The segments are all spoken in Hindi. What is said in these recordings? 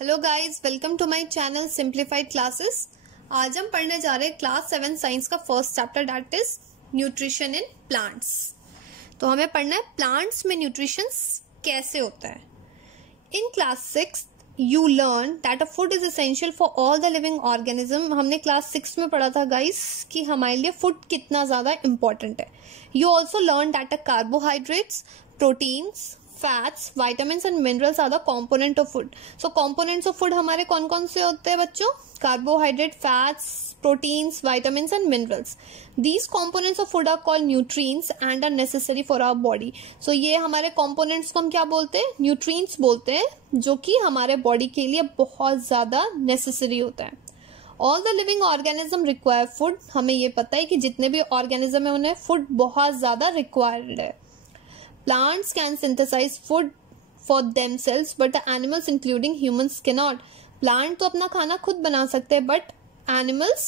Hello guys, welcome to my channel simplified classes. आज हम पढ़ने जा रहे हैं क्लास 7 साइंस का first chapter, that is nutrition in plants. तो हमें पढ़ना है प्लांट्स में न्यूट्रिशन कैसे होता है। In class 6 you learn that a food is essential for all the living organism. हमने क्लास 6 में पढ़ा था गाइस कि हमारे लिए फूड कितना ज्यादा इंपॉर्टेंट है। You also learn that a carbohydrates, proteins, fats, vitamins and minerals are the component of food. So components of food हमारे कौन कौन से होते हैं बच्चों? Carbohydrate, fats, proteins, vitamins and minerals. These components of food are called nutrients and are necessary for our body. So ये हमारे कॉम्पोनेंट्स को हम क्या बोलते हैं? न्यूट्रिएंट्स बोलते हैं, जो कि हमारे बॉडी के लिए बहुत ज्यादा नेसेसरी होता है। All the living organism require food. हमें ये पता है कि जितने भी ऑर्गेनिज्म है उन्हें फूड बहुत ज्यादा रिक्वायर्ड है। Plants can synthesize food for themselves, but the animals, including humans, cannot. Plant तो अपना खाना खुद बना सकते हैं, but animals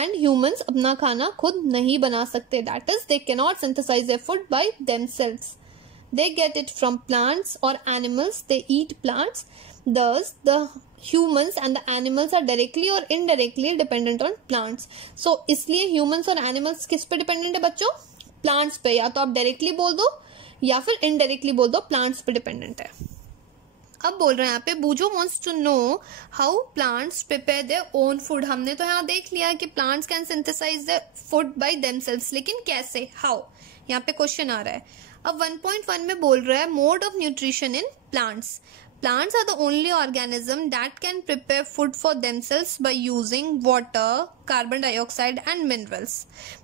and humans अपना खाना खुद नहीं बना सकते. That is, they cannot synthesize their food by themselves. They get it from plants or animals. They eat plants. Thus, the humans and the animals are directly or indirectly dependent on plants. So, इसलिए humans और animals किस पे dependent है बच्चों? Plants पे। या तो आप directly बोल दो या फिर इनडायरेक्टली बोल दो, प्लांट्स पे डिपेंडेंट है। अब बोल रहे हैं यहाँ पे बूजो wants to know how plants prepare their own food. हमने तो यहाँ देख लिया कि plants can synthesize their food by themselves, लेकिन कैसे, हाउ, यहाँ पे क्वेश्चन आ रहा है। अब 1.1 में बोल रहा है mode of nutrition in plants. Plants are the only organism that can prepare food for themselves by using water, carbon dioxide and minerals.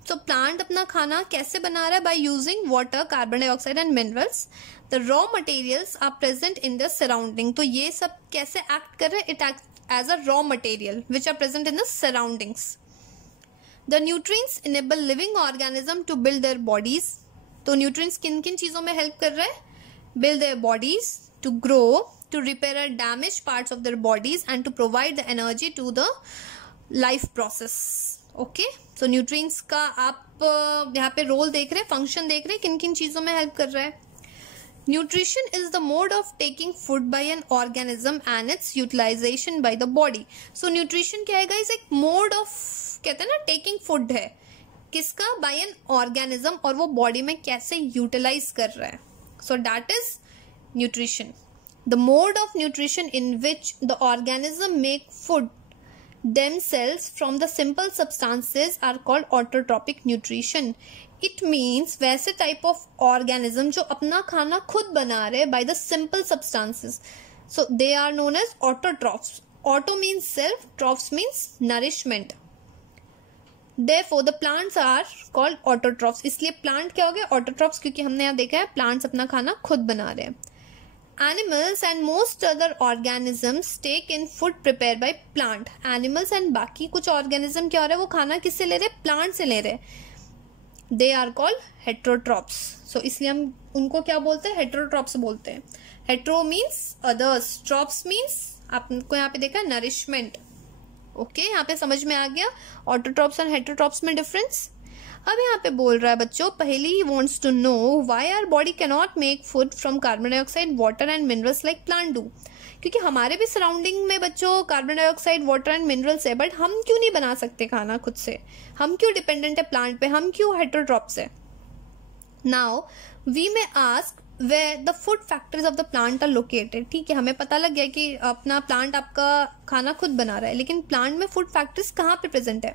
So plant अपना खाना कैसे बना रहा है? By using water, carbon dioxide and minerals. The raw materials are present in the surrounding. तो ये सब कैसे act कर रहे हैं? It acts as a raw material which are present in the surroundings. The nutrients enable living organism to build their bodies. तो nutrients किन किन चीजों में help कर रहे हैं? Build their bodies, to grow, to repair damaged parts of their bodies and to provide the energy to the life process. Okay, so nutrients का आप यहाँ पे रोल देख रहे हैं, फंक्शन देख रहे हैं, किन किन चीजों में हेल्प कर रहा है। Nutrition is the mode of taking food by an organism and its utilization by the body. So nutrition क्या है guys? एक mode of, कहते हैं ना, taking food है किसका? by an organism, और वो बॉडी में कैसे यूटिलाइज कर रहा है। So that is nutrition. The mode of nutrition in which the organism make food themselves from the simple substances are called autotrophic nutrition. It means वैसे type of organism जो अपना खाना खुद बना रहे by the simple substances. So they are known as autotrophs. Auto means self, trophs means nourishment. Therefore the plants are called autotrophs. इसलिए plant क्या हो गया? Autotrophs, क्योंकि हमने यहाँ देखा है plants अपना खाना खुद बना रहे हैं। Animals and most other organisms take in food prepared by plant. Animals and बाकी कुछ organism क्या हो रहा है? वो खाना किससे ले रहे हैं? Plant से ले रहे हैं। They are called heterotrophs. So इसलिए हम उनको क्या बोलते हैं? Heterotrophs बोलते हैं। Hetero means others, trophs means आपको यहाँ पे देखा nourishment. ओके, यहाँ पे समझ में आ गया ऑटोट्रॉप्स और हेटेरोट्रॉप्स में डिफरेंस। अब यहाँ पे बोल रहा है बच्चों, पहली ही wants to know why our body can not make food from carbon dioxide, water and minerals like plant do. क्योंकि हमारे भी सराउंडिंग में बच्चों carbon dioxide, water and minerals है, बट हम क्यों नहीं बना सकते खाना खुद से? हम क्यों डिपेंडेंट है प्लांट पे? हम क्यों हेटेरोट्रॉप्स है? Now we may ask where the food factories of the plant are located. ठीक है, हमें पता लग गया कि अपना प्लांट आपका खाना खुद बना रहा है, लेकिन प्लांट में फूड फैक्ट्रीज कहाँ पे प्रेजेंट है?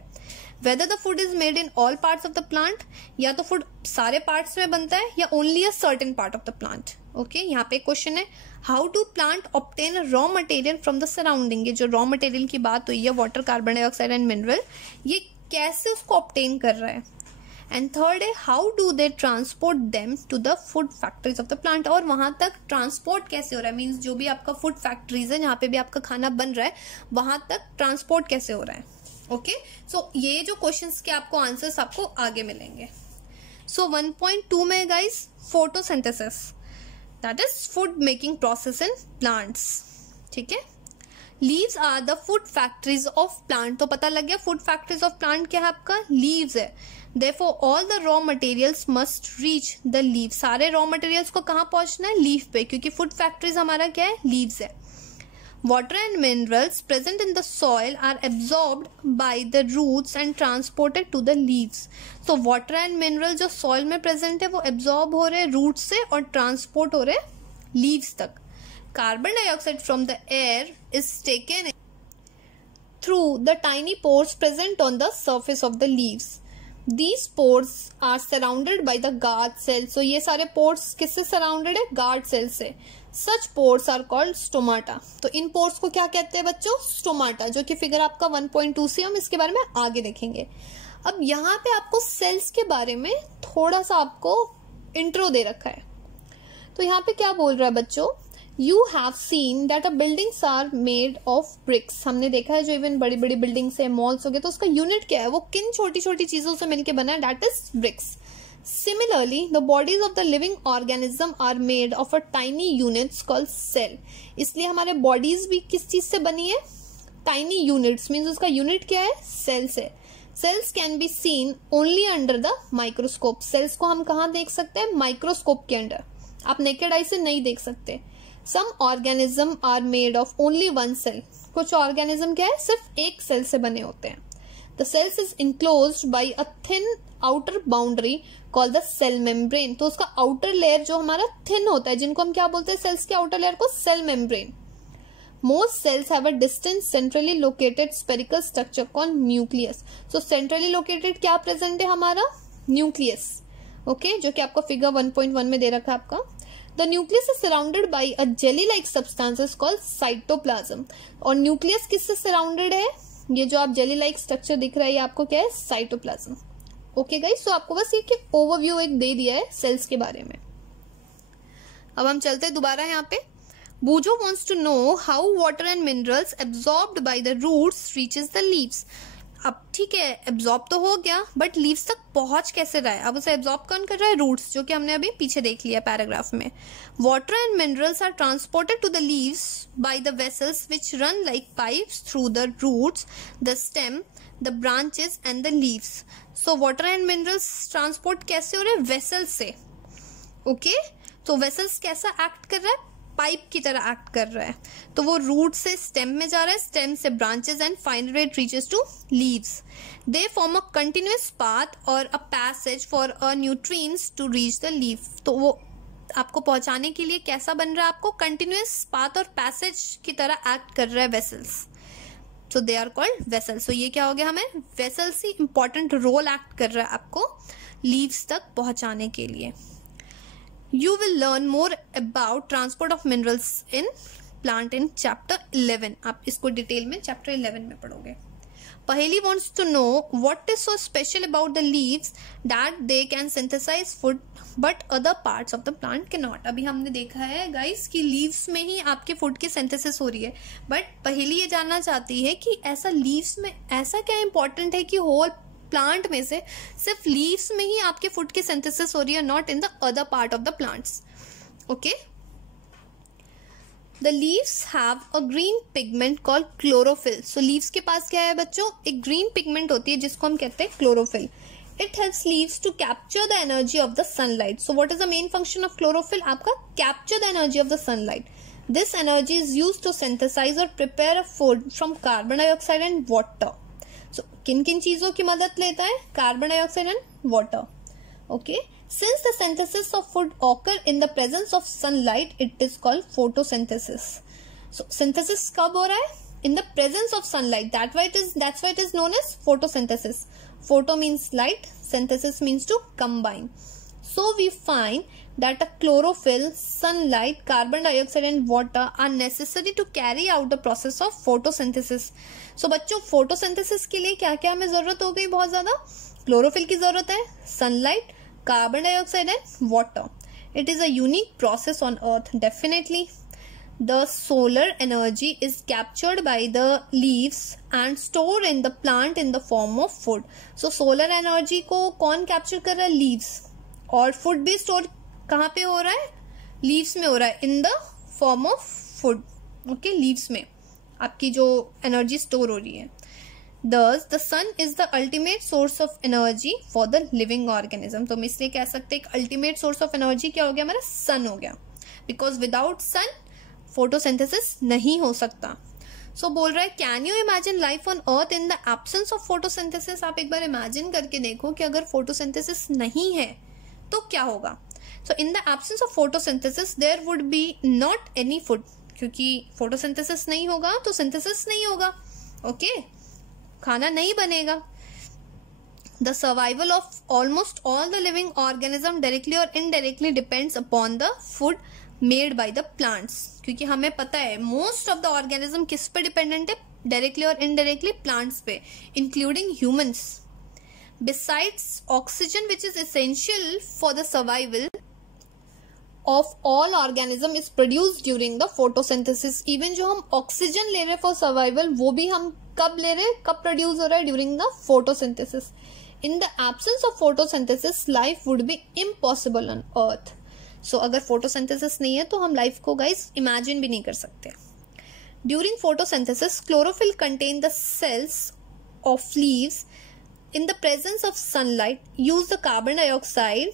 Whether the food is made in all parts of the plant, या तो फूड सारे पार्ट्स में बनता है या only a certain part of the plant. Okay, यहाँ पे क्वेश्चन है how do plant obtain raw material from the surrounding. ये जो raw material की बात हुई है, water, carbon dioxide and mineral, ये कैसे उसको ऑब्टेन कर रहा है? एंड थर्ड है how do they transport them to the food factories of the plant. और वहां तक ट्रांसपोर्ट कैसे हो रहा है? मीन्स जो भी आपका फूड फैक्ट्रीज है, जहाँ पे भी आपका खाना बन रहा है, वहां तक ट्रांसपोर्ट कैसे हो रहा है? ओके, सो ये जो क्वेश्चंस के आपको आंसर्स आपको आगे मिलेंगे। सो 1.2 में guys photosynthesis, that is food making process in plants. ठीक है, leaves are the food factories of plant. तो पता लग गया फूड फैक्ट्रीज ऑफ प्लांट क्या है? आपका लीव्स है। Therefore all the raw materials must reach the leaf. सारे raw materials को कहाँ पहुंचना है? लीफ पे, क्योंकि फूड फैक्ट्रीज हमारा क्या है? लीव्स है। Water and minerals present in the soil are absorbed by the roots and transported to the leaves. So water and mineral जो soil में present है वो absorb हो रहे हैं roots से और transport हो रहे हैं leaves तक. Carbon dioxide from the air is taken through the tiny pores present on the surface of the leaves. These pores are surrounded by the guard cells. So ये सारे pores किससे surrounded है? Guard cells से. Such pores are called stomata. तो इन pores को क्या कहते हैं बच्चों? Stomata, जो कि फिगर आपका 1.2 से हम इसके बारे में आगे देखेंगे. अब यहाँ पे आपको सेल्स के बारे में थोड़ा सा आपको इंट्रो दे रखा है. तो यहाँ पे क्या बोल रहा है बच्चों? You have seen that a buildings are made of bricks. हमने देखा है जो इवन बड़ी बड़ी बिल्डिंग्स है, मॉल्स हो गए, तो उसका यूनिट क्या है? वो किन छोटी छोटी चीजों से मिलकर बना है? That is bricks. Similarly, the bodies of the living organism are made of a tiny units called cell. इसलिए हमारे bodies भी किस चीज से बनी है? Tiny units means उसका unit क्या है? Cell से. Cells can be seen only under the microscope. Cells को हम कहाँ देख सकते हैं? Microscope के अंदर. आप naked eye से नहीं देख सकते. Some organism are made of only one cell. कुछ organism क्या है? सिर्फ एक cell से बने होते हैं. The cells is enclosed by a thin outer boundary called the cell membrane. तो उसका outer layer जो हमारा thin होता है, जिनको हम क्या बोलते हैं? cells के outer layer को cell membrane. Most cells have a distant centrally located spherical structure called nucleus. So centrally located क्या present है हमारा? Nucleus. Okay, जो कि आपको figure 1.1 में दे रखा है आपका. The nucleus is surrounded by a jelly-like substances called cytoplasm. और nucleus किससे surrounded है? ये जो आप jelly-like structure दिख रहा है ये आपको क्या है? Cytoplasm. ओके गाइस, तो आपको बस ये ओवरव्यू एक दे दिया है सेल्स के बारे में. अब हम चलते हैं दोबारा यहाँ पे. बूजो wants to know how water and minerals absorbed by the roots reaches the leaves. अब ठीक है, एब्जॉर्ब तो हो गया, बट लीव्स तक पहुंच कैसे रहा है? अब उसे एब्जॉर्ब कौन कर रहा है? रूट्स, जो कि हमने अभी पीछे देख लिया पैराग्राफ में. Water and minerals are transported to the leaves by the vessels which run like pipes through the roots, the stem, the branches and the leaves. So water and minerals transport कैसे हो रहे हैं? वेसल्स से. ओके, तो वेसल्स कैसा एक्ट कर रहा है? पाइप की तरह एक्ट कर रहा है. तो वो रूट से स्टेम में जा रहा है, स्टेम से branches and finally it reaches to leaves. They form a continuous path और a passage for a nutrients to reach the leaf. तो वो आपको पहुंचाने के लिए कैसा बन रहा है? आपको कंटिन्यूअस पाथ और पैसेज की तरह एक्ट कर रहा है vessels. So they are called vessels. सो ये क्या हो गया? हमें वेसल्स ही इंपॉर्टेंट रोल एक्ट कर रहा है आपको लीव्स तक पहुंचाने के लिए. You will learn more about transport of minerals in plant in chapter 11. आप इसको डिटेल में chapter 11 में पढ़ोगे. Paheli wants to know what is so special about the leaves that they can synthesize food but other parts of the plant cannot. अभी हमने देखा है guys कि leaves में ही आपके food की synthesis हो रही है, but पहेली ये जानना चाहती है कि ऐसा leaves में ऐसा क्या important है कि whole प्लांट में से सिर्फ लीव्स में ही आपके फूड की सिंथेसिस हो रही है, not in the other part of the plants. Okay, the leaves have a green pigment called chlorophyll. So leaves के पास क्या है बच्चों? एक ग्रीन पिगमेंट होती है जिसको हम कहते हैं chlorophyll. It helps leaves to capture the energy of the sunlight. So what is the main function of chlorophyll? आपका capture the energy of the sunlight. This energy is used to synthesise और prepare a food from carbon dioxide and water. So, किन किन चीजों की मदद लेता है? Carbon dioxide and water. Okay, since the synthesis of food occur in the presence of sunlight, it is called photosynthesis. So synthesis कब हो रहा है? इन the presence of sunlight. That's why it is known as photosynthesis. Photo means light, synthesis means to combine. So we find that a chlorophyll, sunlight, carbon dioxide and water are necessary to carry out the process of photosynthesis. So बच्चों, photosynthesis के लिए क्या क्या हमें जरूरत हो गई? बहुत ज्यादा क्लोरोफिल की जरूरत है, sunlight, carbon dioxide and water. It is a unique process on earth, definitely. The solar energy is captured by the leaves and stored in the plant in the form of food. So solar energy को कौन capture कर रहा है? Leaves. और फूड भी स्टोर कहाँ पे हो रहा है? लीव्स में हो रहा है, इन the form of food. Okay, leaves में आपकी जो एनर्जी स्टोर हो रही है. Thus, the sun is the ultimate source of energy for the living organism. तो हम इसलिए कह सकते हैं कि अल्टीमेट सोर्स ऑफ एनर्जी क्या हो गया? हमारा सन हो गया. बिकॉज विदाउट सन फोटोसिंथेसिस नहीं हो सकता। सो बोल रहा है can you imagine life on earth in the absence of photosynthesis. आप एक बार इमेजिन करके देखो कि अगर फोटोसिंथेसिस नहीं है तो क्या होगा। So in the absence of photosynthesis there would be not any food, क्योंकि फोटोसिंथेसिस नहीं होगा तो सिंथेसिस नहीं होगा, ओके, खाना नहीं बनेगा। The survival of almost all the living organism directly or indirectly depends upon the food made by the plants, क्योंकि हमें पता है most of the organism किस पे dependent है, directly और indirectly plants पे, including humans. Besides oxygen which is essential for the survival of all organism is produced during the photosynthesis. Even जो हम ऑक्सीजन ले रहे हैं for survival वो भी हम कब ले रहे हैं, कब प्रोड्यूस हो रहा है, during the photosynthesis. In the absence of photosynthesis, life would be impossible on earth. So अगर photosynthesis नहीं है तो हम life को guys imagine भी नहीं कर सकते. During photosynthesis, chlorophyll contain the cells of leaves in the presence of sunlight use the carbon dioxide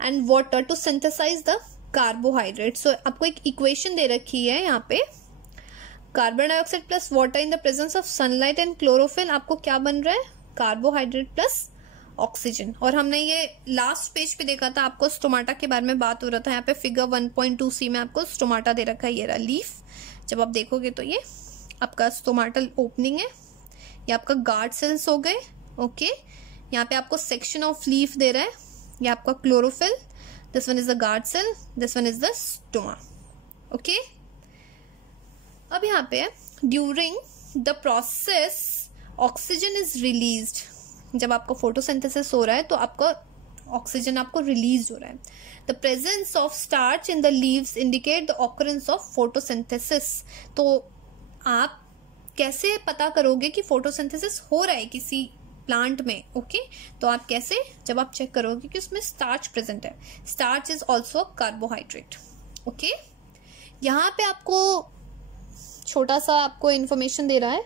and water to synthesize the carbohydrates. So आपको एक equation दे रखी है यहाँ पे, carbon dioxide plus water in the presence of sunlight and chlorophyll आपको क्या बन रहा है, कार्बोहाइड्रेट प्लस ऑक्सीजन। और हमने ये लास्ट पेज पे देखा था, आपको स्टोमाटा के बारे में बात हो रहा था। यहाँ पे फिगर 1.2c में आपको स्टोमाटा दे रखा है, ये रहा लीफ। जब आप देखोगे तो ये आपका स्टोमाटल ओपनिंग है, ये आपका गार्ड सेल्स हो गए, ओके। यहाँ पे आपको सेक्शन ऑफ लीफ दे रहा है, ये आपका chlorophyll, this one is the guard cell, this one is the stoma, okay. अब यहाँ पे during the process oxygen is released, जब आपको फोटोसिंथेसिस हो रहा है तो आपका ऑक्सीजन आपको रिलीज हो रहा है। The presence of starch in the leaves indicate the occurrence of photosynthesis. तो आप कैसे पता करोगे कि फोटोसिंथेसिस हो रहा है किसी प्लांट में, ओके तो आप कैसे, जब आप चेक करोगे कि उसमें स्टार्च प्रेजेंट है। Starch is also carbohydrate, okay. यहाँ पे आपको छोटा सा आपको इंफॉर्मेशन दे रहा है,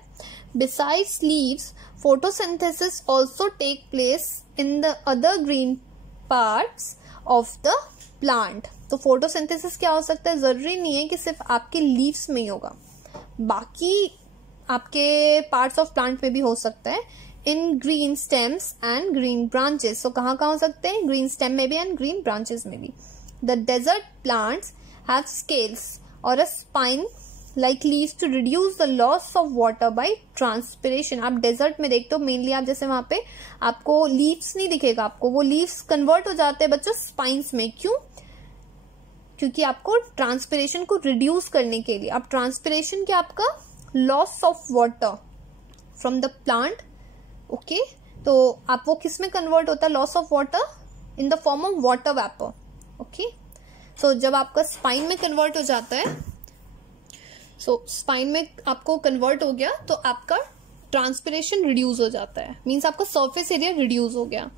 besides leaves photosynthesis also take place in the other green parts of the plant. तो photosynthesis क्या हो सकता है, जरूरी नहीं है कि सिर्फ आपके leaves में ही होगा, बाकी आपके parts of plant में भी हो सकता है। in green stems and green branches, so कहाँ हो सकते हैं, green stem में भी and green branches में भी। the desert plants have scales or a spine like leaves to reduce the loss of water by transpiration. आप डेजर्ट में देखते हो मेनली, आप जैसे वहां पे आपको लीव्स नहीं दिखेगा, आपको वो लीव्स कन्वर्ट हो जाते हैं बच्चों स्पाइन्स में। क्यों, क्योंकि आपको ट्रांसपिरेशन को रिड्यूस करने के लिए, आप ट्रांसपिरेशन क्या, आपका loss of water from the plant, okay. तो आप वो किस में कन्वर्ट होता है, loss of water in the form of water vapour, okay. So जब आपका स्पाइन में कन्वर्ट हो जाता है, स्पाइन में आपको कन्वर्ट हो गया तो आपका ट्रांसपिरेशन रिड्यूस हो जाता है, मीन्स आपका सरफेस एरिया रिड्यूस हो गया।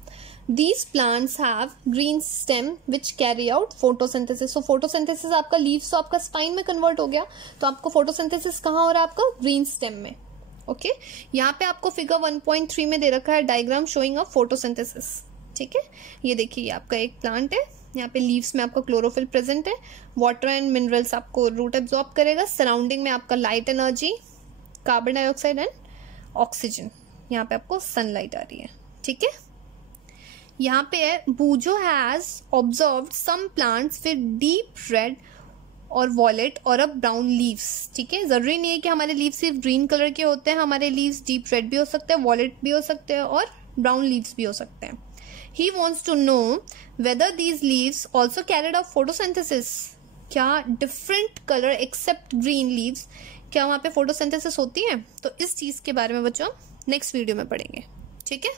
These plants have green stem which carry out photosynthesis. So photosynthesis आपका लीव्स तो आपका स्पाइन में कन्वर्ट हो गया, तो आपको फोटोसिंथेसिस कहाँ हो रहा है, आपका ग्रीन स्टेम में, ओके। यहाँ पे आपको फिगर 1.3 में दे रखा है डायग्राम शोइंग अ फोटोसिंथेसिस, ठीक है। ये देखिए, ये आपका एक प्लांट है, यहाँ पे लीव्स में आपका क्लोरोफिल प्रेजेंट है, वाटर एंड मिनरल्स आपको रूट एब्जॉर्ब करेगा, सराउंडिंग में आपका light energy, carbon dioxide and oxygen, यहाँ पे आपको सनलाइट आ रही है, ठीक है। यहाँ पे है Boojho has observed some plants with deep red और वॉलेट और अ ब्राउन लीव्स, ठीक है। जरूरी नहीं है कि हमारे लीव्स सिर्फ ग्रीन कलर के होते हैं, हमारे लीव्स डीप रेड भी हो सकते हैं, वॉलेट भी हो सकते हैं और ब्राउन लीव्स भी हो सकते हैं। He wants to know whether these leaves also carried out photosynthesis. क्या different color except green leaves, क्या वहाँ पे photosynthesis होती है? तो इस चीज के बारे में बच्चों नेक्स्ट वीडियो में पढ़ेंगे, ठीक है।